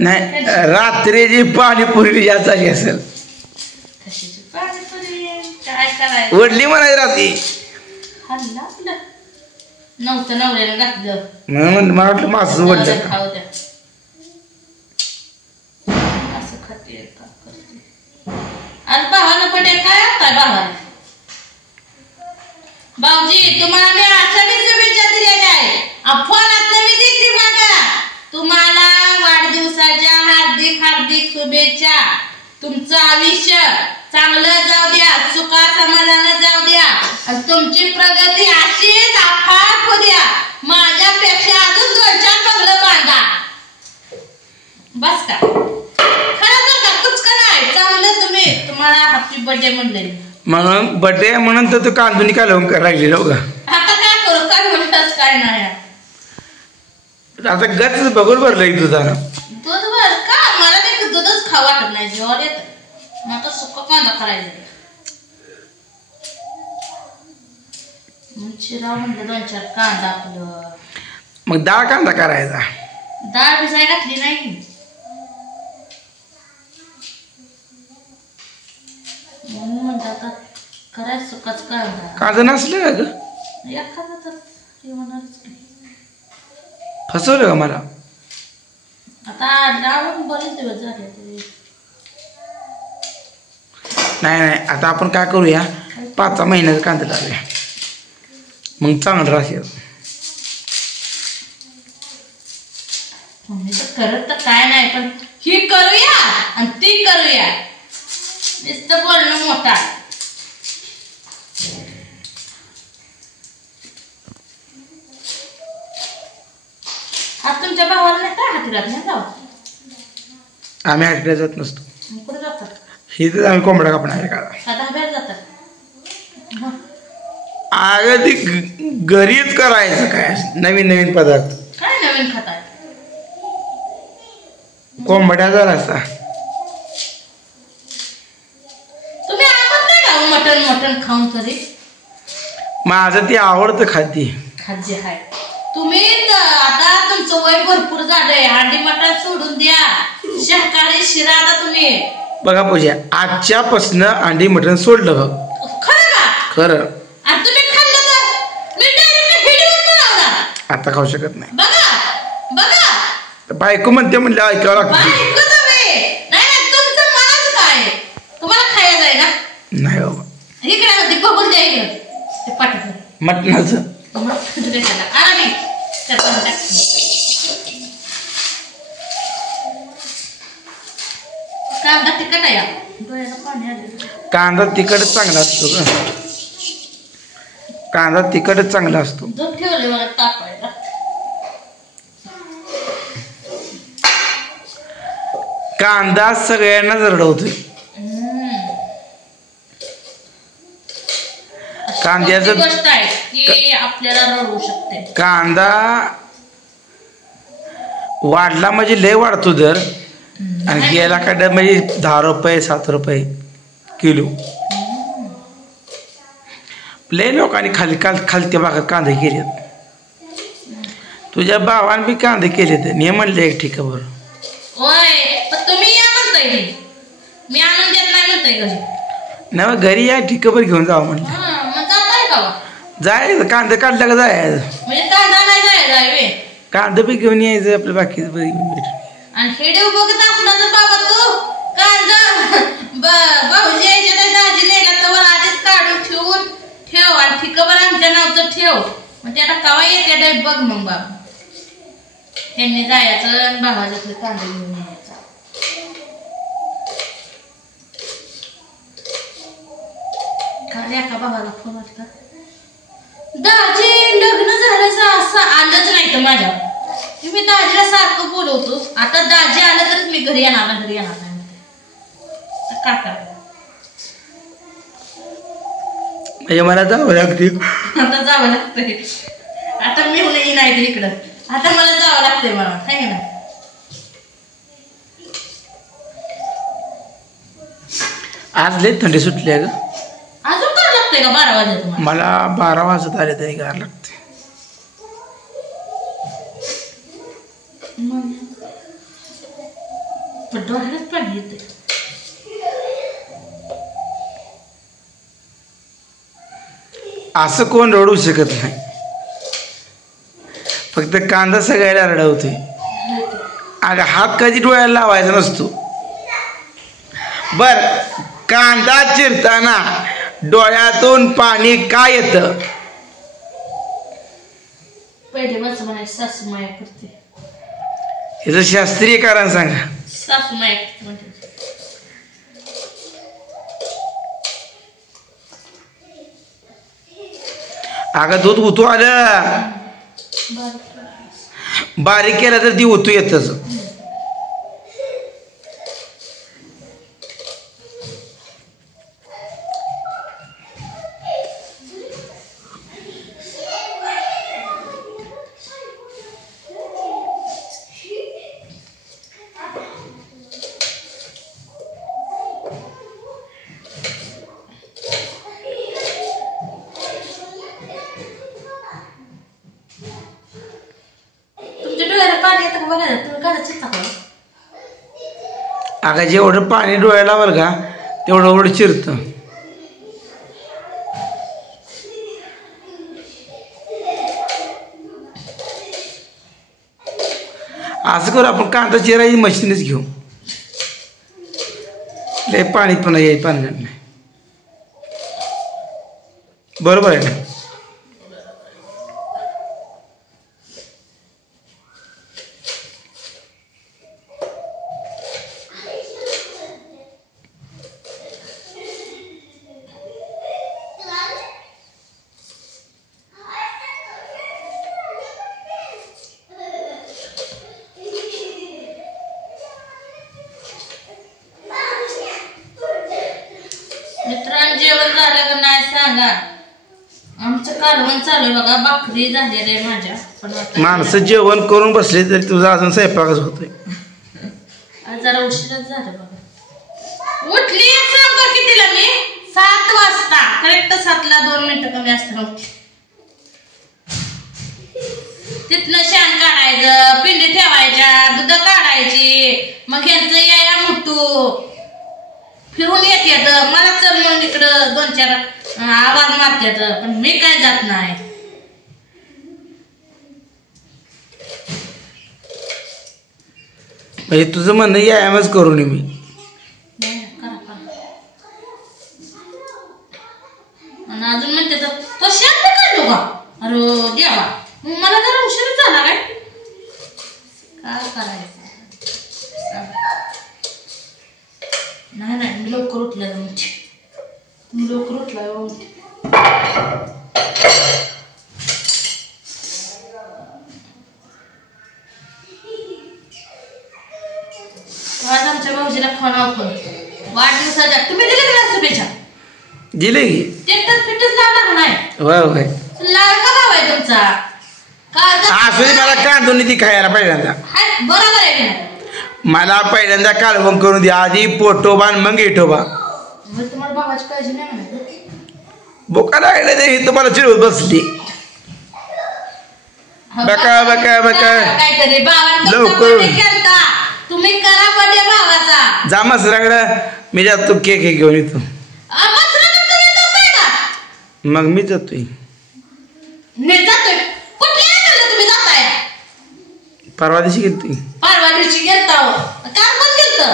नाही रात्रीची पाणीपुरी जास्त झाली असेल. कशाची पाणीपुरी काय करायचं वडली म्हणायची रात्री खाल्लं आपलं नव्हतं नवऱ्यानं घातलं म्हणून मला वाटलं मासं वडलं खाऊ द्या असं खाते का करते. आज भावानं पटेल काय काय भावाला भाऊजी तुम्हाला मी अशाने शुभेच्छा दिलेल्या आहे. फोनात मी देते बघा तुम्हाला वाढदिवसाच्या हार्दिक हार्दिक शुभेच्छा. तुमचं आयुष्य चांगलं जाऊ द्या सुखा समाधानात जाऊ द्या आणि तुमची प्रगती अशीच अफाट होऊ द्या. माझ्यापेक्षा अजून 2-4 बंगलं बांधा बस का खरं तर का कुछ का नाही चांगलं तुम्ही तुम्हाला हॅपी बर्थडे म्हणले म्हणून बर्थडे म्हणून तर तू कांदुनी का लावून राहिली हो का. आता काय करू काय म्हणतात काय नाही आता गच बघून भरलंय तुझा दूध बर का मला ते दूधच खाऊ वाटत नाही जेव्हा येत मग आता सुका कांदा करायचा मग शिरा म्हणलं 2-4 कांदा आपलं मग डाळ कांदा करायचा. डाळ भिजाय घातली नाही म्हणून म्हणतात करायचं सुकाच कांदा कांदा नसलं का ग एखादा तर हे होणारच की. फसवलं का मला आता लावून बरेच दिवस झाले ते. नाही आता आपण काय करूया 5 महिन्याचा कांदा लावूया मग चांगलं राहते. मी तर करत तर काय नाही पण ही करूया आणि ती करूया नुसतं बोलणं मोठा. आज तुमच्या भावाला नाही काय हातीरात नाही जाऊ आम्ही हाटीला जात नसतो. कुठे जातात ही तर आम्ही कोंबडा कापणार का धाब्यावर जातात. अगं ती घरीच करायचं काय नवीन पदार्थ काय नवीन खातात कोंबड्याचा रस्सा. तुम्ही आवडत नाही का मटण मटण खाऊन तरी. माझं ते आवडतं खाद्य आहे. तुम्ही आता तुमचं वय भरपूर झालंय अंडी मटण सोडून द्या शाकाहारी शिरा आता तुम्ही बघा पूजा आजच्यापासून अंडी मटण सोडलं बघ. खरं का खरं आणि तुम्ही खाल्लं तर मी डायरेक्ट व्हिडिओ बनवणार. आता खाऊ शकत नाही. बघा बघा बायको म्हणते म्हणलं ऐकावं लागतं. बायको तुम्ही नाही तुमचं मनाचं काय तुम्हाला खायचं आहे ना. नाही बाबा इकडे होती बघून द्या इकडं ते पाठवून मटणाचं कांदा तिखट आहे डोळ्याला पाणी आले. कांदा तिखटच चांगला असतो ग. कांदा तिखटच चांगला असतो. दूध ठेवले मला तापायला. कांदा सगळ्यांना रडवतोय. कांद्याचं गोष्ट आहे की आपल्याला रडवू शकते. कांदा वाढला म्हणजे लय वाढतो दर आणि गेला काढ म्हणजे 10 रुपये 7 रुपये किलो. लय लोकांनी खालत्या भागात कांदे केलेत. तुझ्या भावाने बी कांदे केलेत मी म्हणले एक ठीक आहे बरं. होय पण तुम्ही या म्हणताय मी आणून देत नाही म्हणताय घरी नाही घरी या ठिकाबर घेऊन जावं म्हणलं. जायचं कांदा काढला का जायचं म्हणजे कांदा नाही जायचा कांदा बी घेऊन यायचं आपलं बाकीचं भेटून. आणि व्हिडिओ बघत असला तर बाबा तू कांदा भाऊजी यायच्या दाजी नेला तर आधीच काढून ठेव आणि ठिकावर आमच्या नावचं ठेव म्हणजे आता कवा येते बघ मग बाबा. त्यांनी जायचं आणि भावाच्यातले कांदा घेऊन यायचा. काय एका भावाला फोन वाटत दाजी लग्न झाल्याचं असं आलंच नाही तर माझ्या मी दाजीला सारखं बोलवतो. आता दाजी आलं तरच मी घरी येणार नाही म्हणते का करा म्हणजे मला जावं लागते. आता जावं लागतंय. आता मी नाही इकडं आता मला जावं लागतंय मला आहे ना. आज लय थंडी सुटली आहे ग. अजून काय लागतंय का 12 वाजता तुम्हाला. मला 12 वाजत आले तरी गार लागते. पण डोळ्यालाच पाणी येते. असं कोण रडू शकत नाही, फक्त कांदा सगळ्याला रडवतोय. अगं हात कधी डोळ्याला लावायचा नसतो. बर, कांदा चिरताना डोळ्यातून पाणी का येतं? पहिले माझं म्हणायचं सासू माया करते. याचं शास्त्रीय कारण सांगा. सासू माया करते म्हणते. अगं दूध उतू आलं, बारीक केलं तर ती उतू येतच. अगं जेवढं पाणी डोळ्याला वर का तेवढं एवढं चिरतं. असं करू आपण, कांदा चिरायची मशीनच घेऊ. लय पाणी पण यायचं पाणी नाही. बरोबर आहे ना? मित्रांनो, जेवण झालं का नाही सांगा. आमचं कालवण चालू आहे बघा. भाकरी झालेली आहे माझ्या. पण माणसं जेवण करून बसले तरी तुझा अजून स्वयंपाकच होतोय. आज जरा उशीरच झालं बघा. उठली सांगा कितीला मी? 7 वाजता. करेक्ट 7ला 2 मिनिटं कमी असताना उठली. तिथनं शेण काढायचं, पिंडी ठेवायच्या, दूध काढायची, मग यांचं याया मुठू फिरून येत. मला चल म्हणून इकडं 2-4 आवाज मारतात, पण मी काय जात नाही. म्हणजे तुझं म्हणणं यायमच करू नये मी. आणि अजून म्हणते तो शांत काढलो का? अरे देवा, मला जरा उशीर झाला काय करायचं? नाही मी लवकर उठला मी लवकर उठला. आज आमच्या भाऊजीला फोन आपण वाढदिवसाच्या तुम्ही दिले का शुभेच्छा? दिले की टेक्टर फिटच लागणार नाही. होय होय. लाडका भाव आहे तुमचा. असू दे, मला कांदून ती खायला पहिल्यांदा. बरोबर आहे. मला पहिल्यांदा कालवण करून दे. आधी पोटोबा आणि मग इटोबा. तुम्हाला भावाची काळजी नाही म्हणत. बोका लागले ते तुम्हाला चिडवत बसली. बका बका बका काहीतरी लवकर तुम्ही करा बर्थडे भावाचा. जा मसराकडं, मी जातो केक घेऊन येतो. मग मी जातोय. तुम्ही जाताय? परवा दिवशी गेलतोय. परवा दिवशी गेलता. काल पण गेलत.